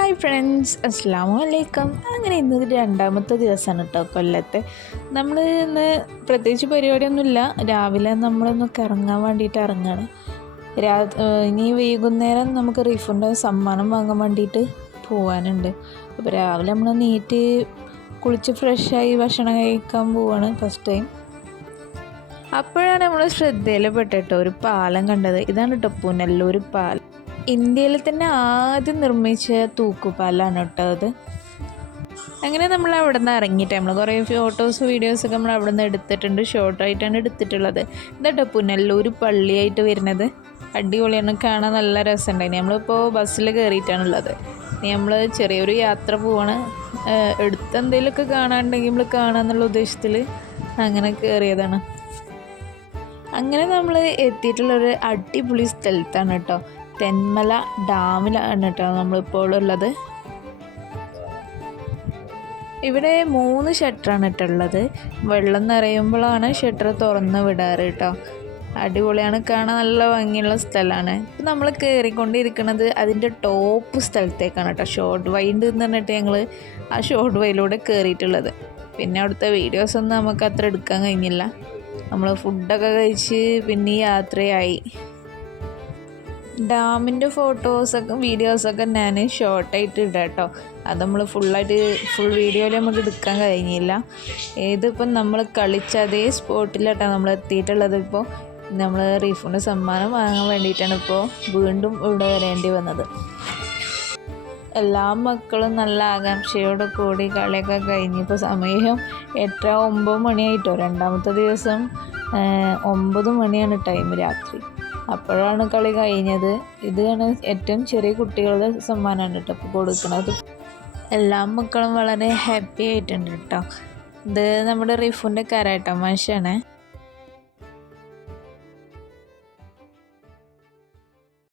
Hi friends, അസ്സലാമു അലൈക്കും. അങ്ങനെ ഇന്ന് രണ്ടാമത്തെ ദിവസമാണ് കേട്ടോ കൊല്ലത്തെ. നമ്മൾ ഇന്ന് പ്രത്യേകിച്ച് പരിപാടിയൊന്നുമില്ല. രാവിലെ നമ്മളൊന്ന് കറങ്ങാൻ വേണ്ടിയിട്ട് ഇറങ്ങുകയാണ്. ഇനി വൈകുന്നേരം നമുക്ക് റീഫണ്ട് സമ്മാനം വാങ്ങാൻ വേണ്ടിയിട്ട് പോകാനുണ്ട്. അപ്പോൾ രാവിലെ നമ്മൾ നീറ്റ് കുളിച്ച് ഫ്രഷായി ഭക്ഷണം കഴിക്കാൻ പോവാണ് ഫസ്റ്റ് ടൈം. അപ്പോഴാണ് നമ്മൾ ശ്രദ്ധയിൽപ്പെട്ടിട്ടോ ഒരു പാലം കണ്ടത്. ഇതാണ് കേട്ടോ പുനല്ലൂർ പാലം. ഇന്ത്യയിൽ തന്നെ ആദ്യം നിർമ്മിച്ച തൂക്കുപാലാണ് കേട്ടോ അത്. അങ്ങനെ നമ്മൾ അവിടെ നിന്ന് ഇറങ്ങിയിട്ട് നമ്മൾ കുറേ ഫോട്ടോസ് വീഡിയോസൊക്കെ നമ്മൾ അവിടെ നിന്ന് എടുത്തിട്ടുണ്ട്. ഷോർട്ടായിട്ടാണ് എടുത്തിട്ടുള്ളത്. ഇതാട്ടോ പുനല്ലൂർ പള്ളിയായിട്ട് വരുന്നത്. അടിപൊളിയാണ്, കാണാൻ നല്ല രസമുണ്ടായി. നമ്മളിപ്പോൾ ബസ്സിൽ കയറിയിട്ടാണുള്ളത്. നമ്മൾ ചെറിയൊരു യാത്ര പോവാണ്. എടുത്തെന്തെങ്കിലുമൊക്കെ കാണാനുണ്ടെങ്കിൽ നമ്മൾ കാണാമെന്നുള്ള ഉദ്ദേശത്തിൽ അങ്ങനെ കയറിയതാണ്. അങ്ങനെ നമ്മൾ എത്തിയിട്ടുള്ളൊരു അടിപൊളി സ്ഥലത്താണ് കേട്ടോ. തെന്മല ഡാമിലാണ് കേട്ടോ നമ്മളിപ്പോൾ ഉള്ളത്. ഇവിടെ 3 ഷട്ടറാണ് കേട്ടുള്ളത്. വെള്ളം നിറയുമ്പോഴാണ് ഷട്ടർ തുറന്ന് വിടാറ് കേട്ടോ. അടിപൊളിയാണ്, കാണാൻ നല്ല ഭംഗിയുള്ള സ്ഥലമാണ്. ഇപ്പം നമ്മൾ കയറിക്കൊണ്ടിരിക്കുന്നത് അതിൻ്റെ ടോപ്പ് സ്ഥലത്തേക്കാണ് കേട്ടോ. ഷോർട്ട് വൈൻഡ് എന്ന് പറഞ്ഞിട്ട് ഞങ്ങൾ ആ ഷോർട്ട് വൈയിലൂടെ കയറിയിട്ടുള്ളത്. പിന്നെ അവിടുത്തെ വീഡിയോസൊന്നും നമുക്ക് അത്ര എടുക്കാൻ കഴിഞ്ഞില്ല. നമ്മൾ ഫുഡൊക്കെ കഴിച്ച് പിന്നെ യാത്രയായി. ഡാമിൻ്റെ ഫോട്ടോസൊക്കെ വീഡിയോസൊക്കെ ഞാൻ ഷോർട്ടായിട്ട് ഇടാം കേട്ടോ. അത് നമ്മൾ ഫുൾ വീഡിയോയിൽ നമുക്ക് എടുക്കാൻ കഴിഞ്ഞില്ല. ഇതിപ്പം നമ്മൾ കളിച്ച അതേ സ്പോട്ടിലാട്ടോ നമ്മൾ എത്തിയിട്ടുള്ളത്. ഇപ്പോൾ നമ്മൾ റീഫണ്ട് സമ്മാനം വാങ്ങാൻ വേണ്ടിയിട്ടാണ് ഇപ്പോൾ വീണ്ടും ഇവിടെ വരേണ്ടി വന്നത്. എല്ലാ മക്കളും നല്ല ആകാംക്ഷയോട് കൂടി കളിയൊക്കെ കഴിഞ്ഞിപ്പോൾ സമയം 8-9 മണിയായിട്ടോ. രണ്ടാമത്തെ ദിവസം 9 മണിയാണ് ടൈം രാത്രി. അപ്പോഴാണ് കളി കഴിഞ്ഞത്. ഇതാണ് ഏറ്റവും ചെറിയ കുട്ടികളുടെ സമ്മാനമാണ് കേട്ടോ ഇപ്പോൾ കൊടുക്കുന്നത്. എല്ലാ മക്കളും വളരെ ഹാപ്പി ആയിട്ടുണ്ട് കേട്ടോ. ഇത് നമ്മുടെ റിഫുൻ്റെ കരാട്ട മാഷാണ്.